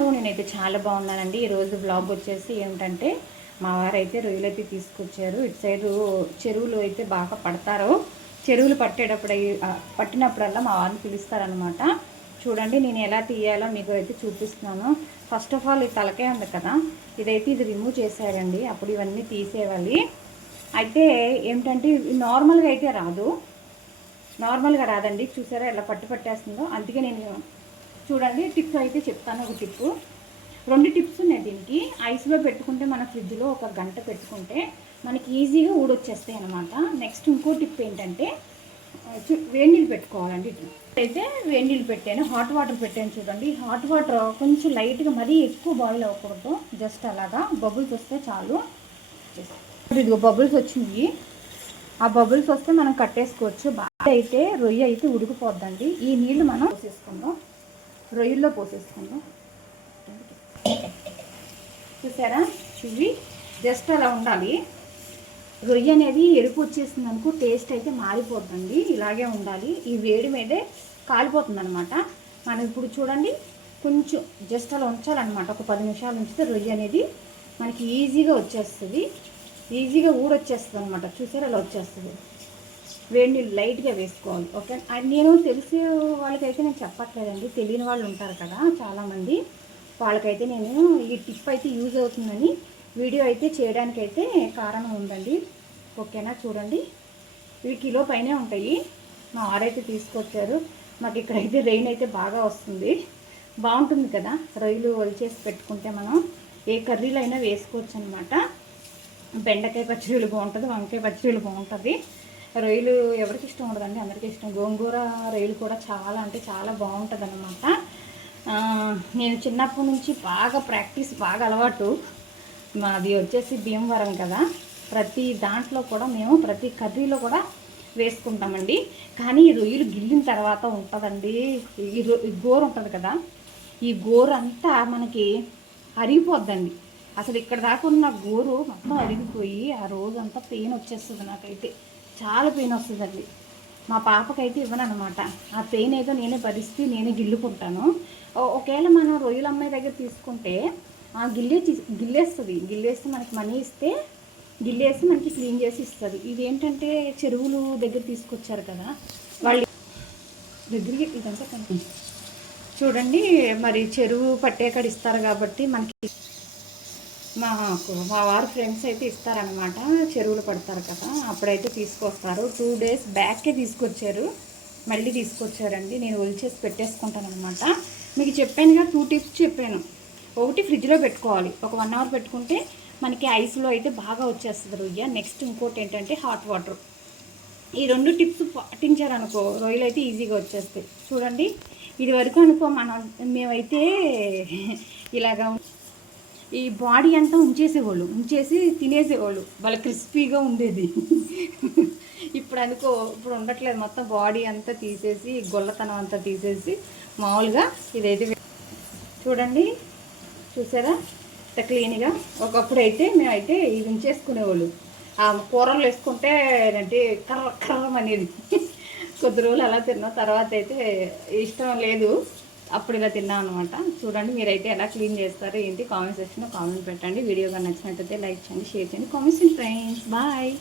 ఉన్నారు. నేనైతే చాలా బాగున్నానండి. ఈరోజు బ్లాగ్ వచ్చేసి ఏంటంటే మా వారైతే రొయ్యలు అయితే తీసుకొచ్చారు. ఇటు సైడ్ చెరువులు అయితే బాగా పడతారు. చెరువులు పట్టేటప్పుడు పట్టినప్పుడల్లా మా వారిని పిలుస్తారనమాట చూడండి నేను ఎలా తీయాలో మీకు అయితే చూపిస్తున్నాను. ఫస్ట్ ఆఫ్ ఆల్ ఈ తలకే ఉంది కదా ఇదైతే ఇది రిమూవ్ చేశారండి. అప్పుడు ఇవన్నీ తీసేవాలి అయితే ఏమిటంటే నార్మల్గా అయితే రాదు. నార్మల్గా రాదండి. చూసారా ఎలా పట్టు పట్టేస్తుందో? అందుకే నేను చూడండి టిప్స్ అయితే చెప్తాను ఒక టిప్పు. రెండు టిప్స్ ఉన్నాయి దీనికి. ఐస్లో పెట్టుకుంటే మన ఫ్రిడ్జ్లో ఒక గంట పెట్టుకుంటే మనకి ఈజీగా ఊడొచ్చేస్తాయి అనమాట నెక్స్ట్ ఇంకో టిప్ ఏంటంటే వేడి నీళ్ళు పెట్టుకోవాలండి. అయితే వేడి నీళ్ళు పెట్టాను హాట్ వాటర్ పెట్టాను చూడండి. హాట్ వాటర్ కొంచెం లైట్గా మరీ ఎక్కువ బాయిల్ అవ్వకూడదు. జస్ట్ అలాగా బబుల్స్ వస్తే చాలు. ఇదిగో బబుల్స్ వచ్చింది ఆ బబుల్స్ వస్తే మనం కట్టేసుకోవచ్చు. బాగా అయితే రొయ్య అయితే ఉడికిపోద్దండి. ఈ నీళ్ళు మనం పోసేసుకుందాం. రొయ్యల్లో పోసేసుకుందాం. చూసారా? ఇవి జస్ట్ అలా ఉండాలి. రొయ్య అనేది ఎరుపు వచ్చేసింది అనుకో టేస్ట్ అయితే మారిపోతుంది ఇలాగే ఉండాలి. ఈ వేడి మీదే కాలిపోతుంది అనమాట మనం ఇప్పుడు చూడండి కొంచెం జస్ట్ అలా ఉంచాలన్నమాట. ఒక పది నిమిషాలు ఉంచితే రొయ్య అనేది మనకి ఈజీగా వచ్చేస్తుంది. ఈజీగా ఊడొచ్చేస్తుంది అనమాట చూసారా? అలా వచ్చేస్తుంది. వేడి నీళ్ళు లైట్గా వేసుకోవాలి. ఓకే? అది నేను తెలిసే వాళ్ళకైతే నేను చెప్పట్లేదండి. తెలియని వాళ్ళు ఉంటారు కదా చాలామంది. వాళ్ళకైతే నేను ఈ టిప్ అయితే యూజ్ అవుతుందని వీడియో అయితే చేయడానికైతే కారణం ఉందండి. ఓకేనా? చూడండి. ఇవి కిలో పైనే ఉంటాయి. మా ఆరైతే తీసుకొచ్చారు. మాకు ఇక్కడైతే రెయిన్ అయితే బాగా వస్తుంది. బాగుంటుంది కదా? రొయ్యలు వలిచేసి పెట్టుకుంటే మనం ఏ కర్రీలైనా అయినా వేసుకోవచ్చు అనమాట బెండకాయ పచ్చడిలు బాగుంటుంది వంకాయ పచ్చడిలు బాగుంటుంది. రొయ్యలు ఎవరికి ఇష్టం ఉండదండి అందరికీ ఇష్టం. గోంగూర రొయ్యలు కూడా చాలా అంటే చాలా బాగుంటుంది అనమాట నేను చిన్నప్పటి నుంచి బాగా ప్రాక్టీస్ బాగా అలవాటు. మాది వచ్చేసి భీమవరం కదా. ప్రతి దాంట్లో కూడా మేము ప్రతి కర్రీలో కూడా వేసుకుంటామండి. కానీ ఈ రొయ్యలు గిల్లిన తర్వాత ఉంటుందండి. ఈ రొ ఈ గోరు ఉంటుంది కదా. ఈ గోరు అంతా మనకి అరిగిపోద్దండి. అసలు ఇక్కడ దాకా ఉన్న గోరు మొత్తం అరిగిపోయి ఆ రోజంతా పెయిన్ వచ్చేస్తుంది నాకైతే. చాలా పెయిన్ వస్తుందండి. మా పాపకైతే ఇవ్వను అనమాట ఆ పెయిన్ ఏదో నేనే భరిస్తే నేనే గిల్లుకుంటాను. ఒకవేళ మనం రొయ్యల అమ్మాయి దగ్గర తీసుకుంటే ఆ గిల్లే గిల్లేస్తుంది. గిల్లేస్తే మనకి మనీ ఇస్తే గిల్లేసి మనకి క్లీన్ చేసి ఇస్తుంది. ఇదేంటంటే చెరువులు దగ్గర తీసుకొచ్చారు కదా వాళ్ళు దగ్గరికి ఇదంతా కనిపి చూడండి మరి చెరువు పట్టేకాడ ఇస్తారు కాబట్టి మనకి మాకు మా వారు ఫ్రెండ్స్ అయితే ఇస్తారనమాట చెరువులు పడతారు కదా అప్పుడైతే తీసుకొస్తారు. టూ డేస్ బ్యాక్కే తీసుకొచ్చారు. మళ్ళీ తీసుకొచ్చారండి. నేను ఒలిచేసి పెట్టేసుకుంటాను అనమాట మీకు చెప్పానుగా టూ టిప్స్ చెప్పాను. ఒకటి ఫ్రిడ్జ్లో పెట్టుకోవాలి. ఒక వన్ అవర్ పెట్టుకుంటే మనకి ఐస్లో అయితే బాగా వచ్చేస్తుంది రొయ్య. నెక్స్ట్ ఇంకోటి ఏంటంటే హాట్ వాటర్ ఈ రెండు టిప్స్ పాటించారనుకో రొయ్యలు అయితే ఈజీగా వచ్చేస్తాయి. చూడండి. ఇది వరకు అనుకో మనం మేమైతే ఇలాగా ఈ బాడీ అంతా ఉంచేసేవాళ్ళు ఉంచేసి తినేసేవాళ్ళు. వాళ్ళ క్రిస్పీగా ఉండేది. ఇప్పుడు అనుకో ఇప్పుడు ఉండట్లేదు. మొత్తం బాడీ అంతా తీసేసి గొల్లతనం అంతా తీసేసి మామూలుగా ఇదైతే చూడండి. చూసారా? ఇంత క్లీన్గా. ఒకప్పుడు అయితే మేమైతే ఇది ఉంచేసుకునేవాళ్ళు. ఆ కూరలు వేసుకుంటే ఏంటంటే కర్ర కర్రం అనేది కొద్ది రోజులు అలా తిన్నాం తర్వాత అయితే ఇష్టం లేదు. అప్పుడు ఇలా తిన్నాం అనమాట చూడండి మీరైతే ఎలా క్లీన్ చేస్తారు ఏంటి కామెంట్ సెక్షన్లో కామెంట్ పెట్టండి. వీడియో కానీ నచ్చినట్టయితే లైక్ చేయండి షేర్ చేయండి. Comments friends bye